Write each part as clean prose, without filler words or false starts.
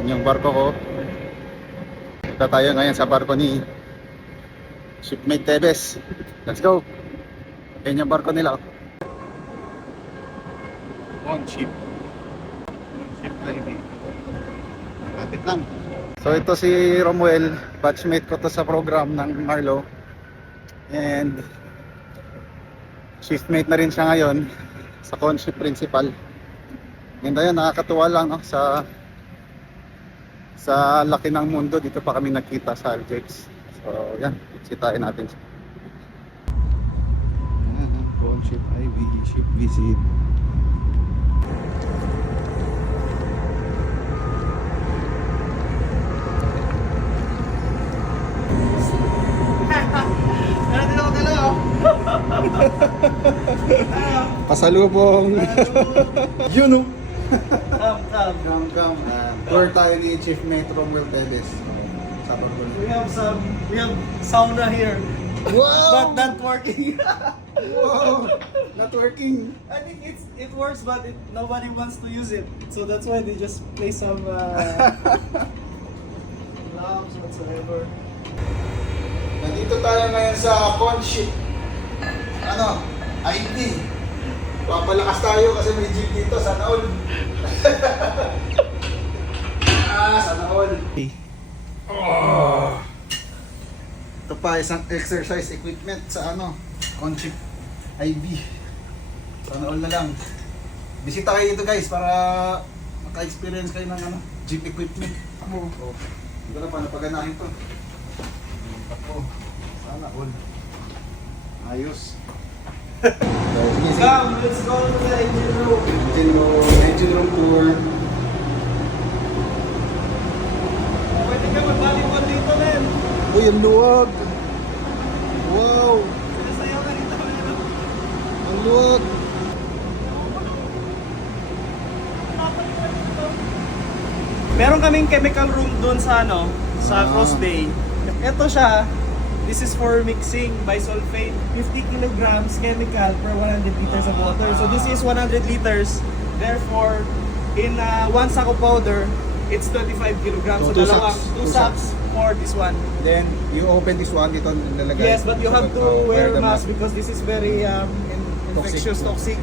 Yan yung barko ko. Punta tayo ngayon sa barko ni Shipmate Tebes. Let's go. Yan yung barko nila. On ship. Ship Ivy. Kapit lang. So ito si Romuel, batchmate ko to sa program ng Marlo. And shiftmate na rin siya ngayon sa conship principal. Ganda yun, nakakatuwa lang no? Sa laki ng mundo, dito pa kami nakita sa Aljex. So yan, sitahin natin. Conship Ivy, ship visit. Pasalubong. Yun o. Come. Tour tayo ni Chief Mate Romuel Tebes. We have sauna here. Wow! But not working. Wow! Not working. I think it works, but nobody wants to use it. So that's why they just play some lamps whatsoever. Nandito tayo ngayon sa conship. IV. Papalakas tayo kasi may jeep dito, sana all. Sana all. Ito pa, isang exercise equipment sa conship IV. Sana all na lang. Bisita kayo dito guys para maka-experience kayo ng jeep equipment. Ito na pa, napaganahin to. Sana all. Ayos. Come, let's go to the engine room. Engine room tour. Pwede ka mag-volleyball dito, men. Uy, ang luwag. Wow, Sinasayaw ka dito, men. ang luwag. Meron kaming chemical room doon sa sa Cross Bay. Ito siya. This is for mixing bisulfate, 50 kilograms chemical per 100 liters of water. So this is 100 liters. Therefore, in one sack of powder, it's 25 kilograms. So Two two sacks for this one. Then, you open this one, dito nilalagay. Yes, but you have to wear the mask because this is very infectious, toxic.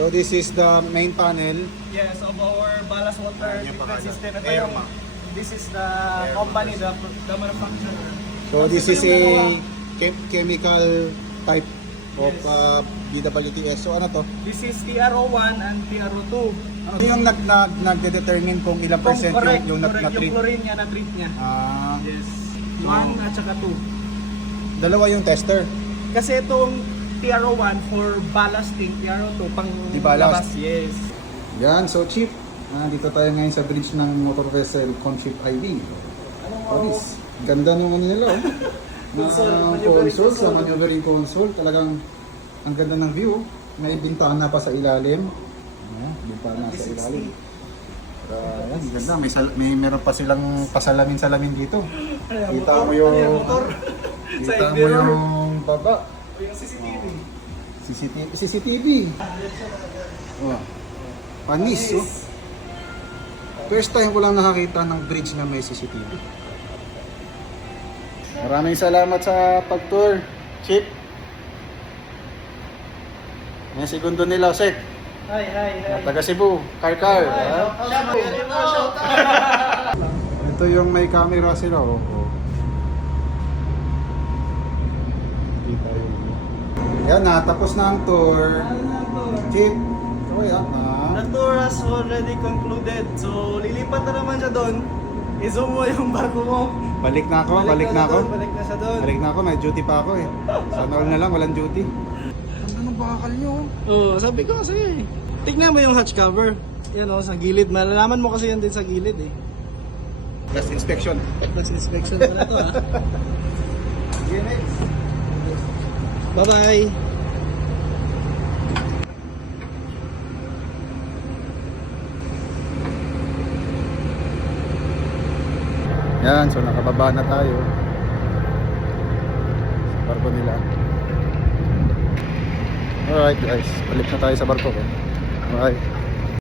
So this is the main panel. Yes, of our ballast water treatment system. This is the company, the manufacturer. So this is a chemical type of BWTS. So ano to? This is TRO1 and TRO2. Ano yung nagde-determine kung ilang percent Correct, yung correct. na-treat? Yung chlorine niya, na-treat niya. Yes. 1 at saka 2. Dalawa yung tester. Kasi itong TRO1 for ballasting, TRO2 pang Di ballast. labas. Yes. Yan, so cheap. Dito tayo ngayon sa bridge ng motor vessel Conship IV. Police. Ganda nung nila console, sa maneuvering console. Talagang ang ganda ng view. May bintana pa sa ilalim. Bintana sa ilalim. Yan, ganda. May meron pa silang pasalamin-salamin dito. Kita mo yung baba. Yung CCTV. CCTV. Oh. Panis, oh. First time ko lang nakakita ng bridge na may CCTV. Maraming salamat sa pag-tour, Chip. Yan segundo nila, Sek. Hi. Taga Cebu, Car. Ito yung may camera sila, oh. Kita yun. Yan na, tapos na ang tour. Chip. So yan na. The tour has already concluded. So lilipat na naman siya doon. I-zoom mo yung barko mo. Balik na ako. Balik na siya doon. Balik na ako, may duty pa ako eh. Sana all na lang, walang duty. Ang bakal nyo. Oo, sabi ko kasi tignan mo yung hatch cover. Yan sa gilid. Malalaman mo kasi yan din sa gilid eh. Last inspection. Last inspection pala to ha. Bye-bye. Yan, so nakababa na tayo sa barko nila. Alright guys, balik na tayo sa barko ko. Bye.